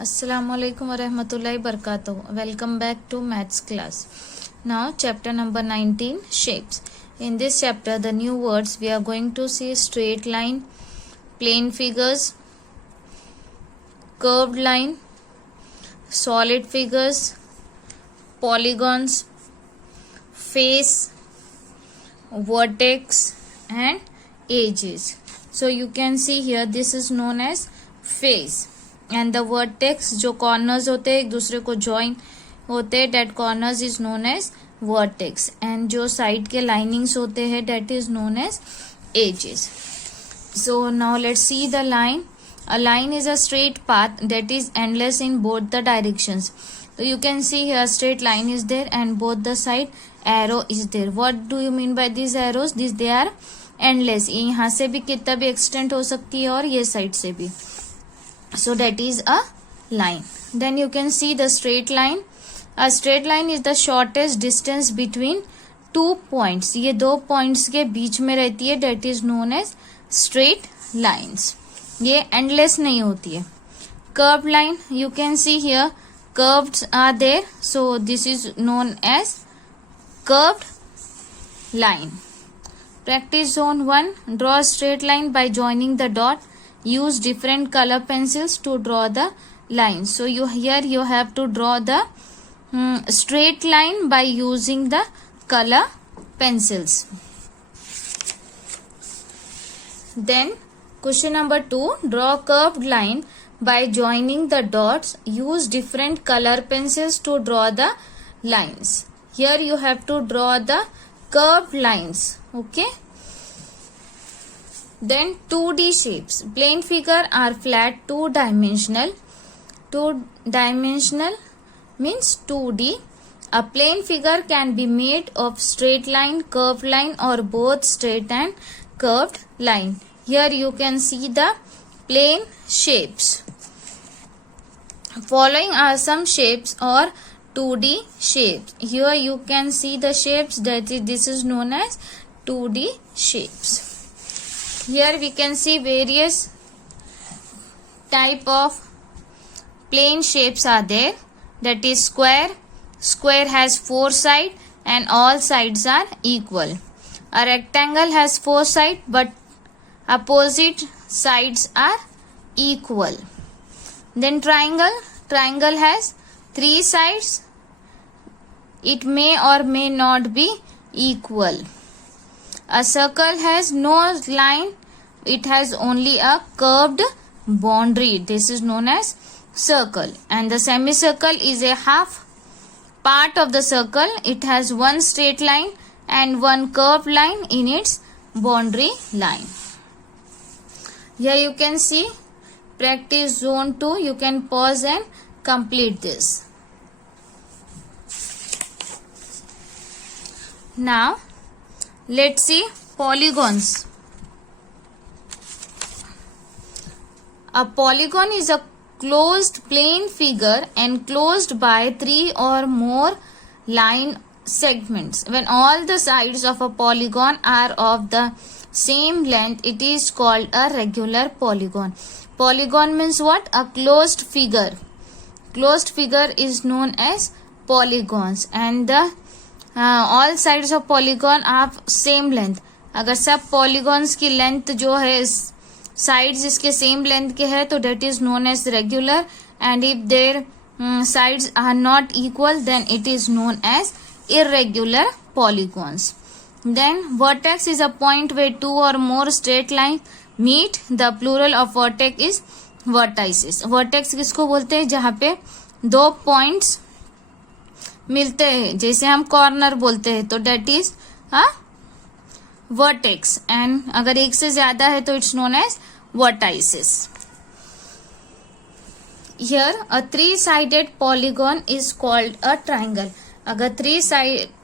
Assalamualaikum warahmatullahi wabarakatuh. Welcome back to maths class. Now chapter number 19, shapes. In this chapter the new words we are going to see: straight line, plane figures, curved line, solid figures, polygons, face, vertex and edges. So you can see here this is known as face. And the vertex जो corners होते हैं एक दूसरे को join होते हैं, that corners is known as vertex. And जो side के लाइनिंग्स होते हैं that is known as edges. So now let's see the line. A line is a straight path that is endless in both the directions. So you can see here straight line is there and both the side arrow is there. What do you mean by these arrows? These they are endless. यहाँ से भी कितना भी extend हो सकती है और ये side से भी. So that is a line. Then you can see the straight line. A straight line is the shortest distance between two points. ये दो points के बीच में रहती है. That is known as straight lines. ये endless नहीं होती है. Curved line, you can see here curves are there. So this is known as curved line. Practice zone 1. Draw a straight line by joining the dot. Use different color pencils to draw the line. So you have to draw the straight line by using the color pencils. Then question number 2, draw curved line by joining the dots. Use different color pencils to draw the lines. Here you have to draw the curved lines. Okay. Then 2D shapes. Plane figure are flat, two-dimensional. Two-dimensional means 2D. A plane figure can be made of straight line, curved line or both straight and curved line. Here you can see the plane shapes. Following are some shapes or 2D shapes. Here you can see the shapes this is known as 2D shapes. Here we can see various type of plane shapes are there. That is square. Square has 4 sides and all sides are equal. A rectangle has 4 sides but opposite sides are equal. Then triangle. Triangle has 3 sides. It may or may not be equal. A circle has no line. It has only a curved boundary. This is known as circle. And the semicircle is a half part of the circle. It has one straight line and one curved line in its boundary line. Here you can see practice zone 2. You can pause and complete this. Now let's see polygons. A polygon is a closed plane figure enclosed by 3 or more line segments. When all the sides of a polygon are of the same length, it is called a regular polygon. Polygon means what? A closed figure. Closed figure is known as polygons. And the all sides of polygon आप same length. अगर सब polygons की length जो है sides इसके same length के है तो that is known as regular. And if their sides are not equal then it is known as irregular polygons. Then vertex is a point where 2 or more straight line meet. The plural of vertex is vertices. Vertex किसको बोलते हैं? जहाँ पे 2 points मिलते हैं, जैसे हम corner बोलते हैं तो डेट इज वर्टेक्स. एंड अगर एक से ज्यादा है तो it's known as vertices. Here a 3-sided polygon is called a triangle. अगर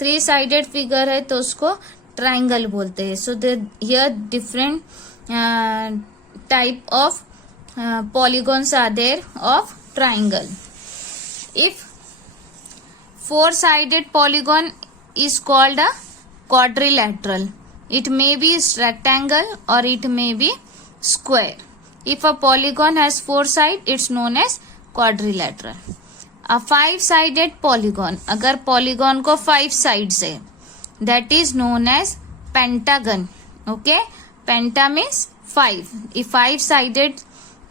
3-sided फिगर है तो उसको ट्राइंगल बोलते हैं. So here different type of polygons are there of triangle. If 4-sided polygon is called a quadrilateral. It may be rectangle or it may be square. If a polygon has 4 sides, it's known as quadrilateral. A 5-sided polygon, अगर polygon को 5 sides है, that is known as pentagon. Okay, penta means 5. If 5-sided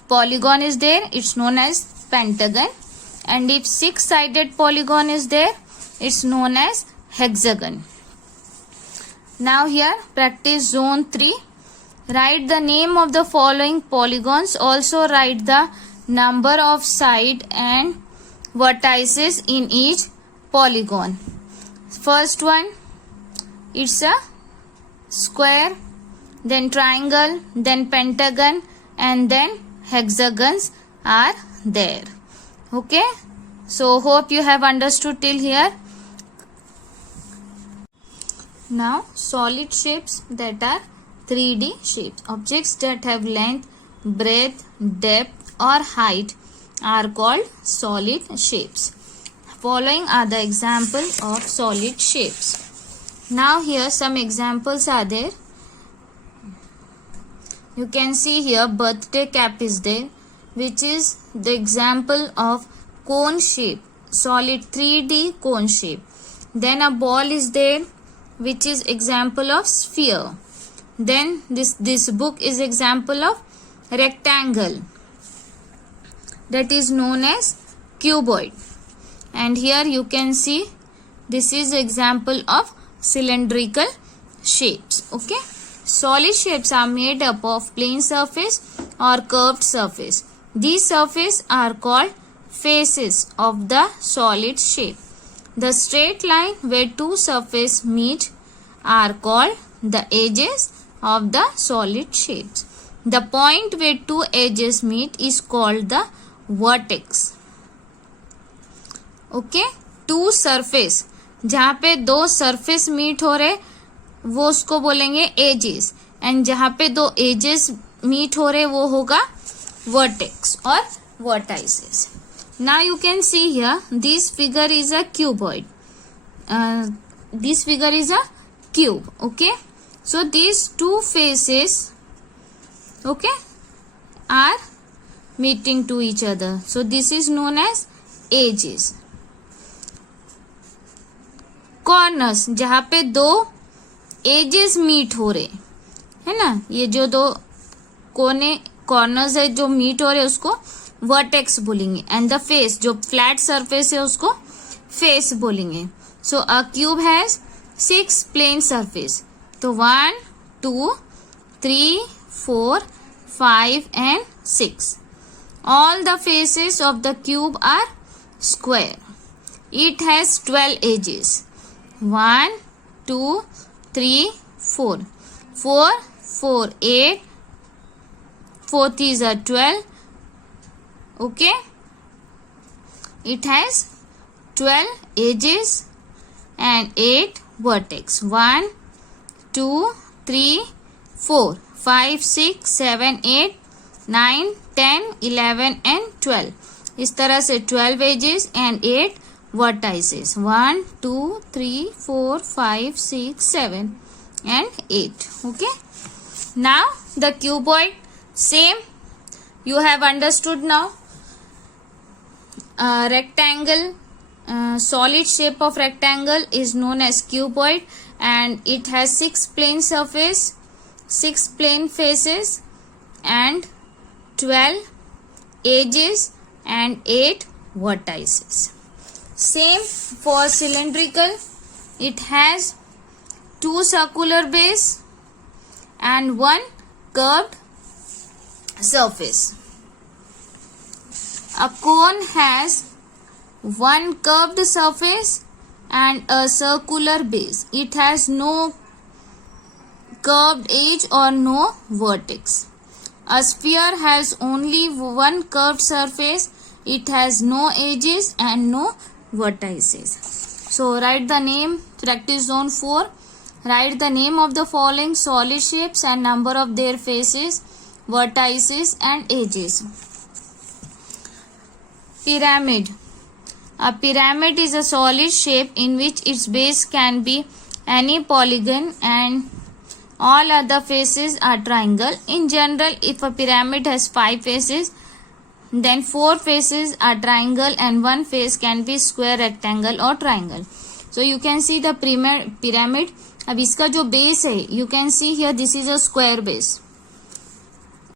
polygon is there, it's known as pentagon, and if 6-sided polygon is there, it's known as hexagon. Now here practice zone 3. Write the name of the following polygons. Also write the number of side and vertices in each polygon. First one, it's a square, then triangle, then pentagon, and then hexagons are there. Okay, so hope you have understood till here. Now solid shapes, that are 3D shapes. Objects that have length, breadth, depth or height are called solid shapes. Following are the examples of solid shapes. Now here some examples are there. You can see here birthday cap is there, which is the example of cone shape, solid 3D cone shape. Then a ball is there, which is example of sphere. Then this book is example of rectangle, that is known as cuboid. And here you can see this is example of cylindrical shapes. Okay, solid shapes are made up of plane surface or curved surface. These surfaces are called faces of the solid shape. The straight line where two surfaces meet are called the edges of the solid shapes. The point where two edges meet is called the vertex. Okay, two surface, जहाँ पे दो surface meet हो रहे वो उसको बोलेंगे edges, and जहाँ पे दो एजेस मीट हो रहे वो होगा वर्टेक्स और vertices. Now you can see here this figure is a cuboid. This figure is a cube. Okay, so these two faces, okay, are meeting to each other, so this is known as edges. Corners, जहाँ पे दो edges meet हो रहे है ना, ये जो दो कोने कॉर्नर्स है जो मीट हो रहे उसको वर्टेक्स बोलेंगे, एंड द फेस जो फ्लैट सरफेस है उसको फेस बोलेंगे. So a cube has 6 plane surface. तो 1, 2, 3, 4, 5 and 6. All the faces of the cube are square. It has 12 edges. 1, 2, 3, 4. 4, 4, 8. 4 is a 12. Okay. It has 12 edges and 8 vertex. 1, 2, 3, 4, 5, 6, 7, 8, 9, 10, 11 and 12. इस तरह से 12 edges and 8 vertices. 1, 2, 3, 4, 5, 6, 7 and 8. Okay. Now the cuboid, same you have understood now. Rectangle, solid shape of rectangle is known as cuboid, and it has 6 plane surface, 6 plane faces and 12 edges and 8 vertices. Same for cylindrical, it has 2 circular base and 1 curved surface. A cone has 1 curved surface and a circular base. It has no curved edge or no vertex. A sphere has only 1 curved surface. It has no edges and no vertices. So write the name, practice zone 4. Write the name of the following solid shapes and number of their faces, vertices and edges. Pyramid. A pyramid is a solid shape in which its base can be any polygon and all other faces are triangle. In general, if a pyramid has 5 faces, Then 4 faces are triangle and 1 face can be square, rectangle or triangle. So you can see the pyramid. अब इसका जो base है, you can see here this is a square base.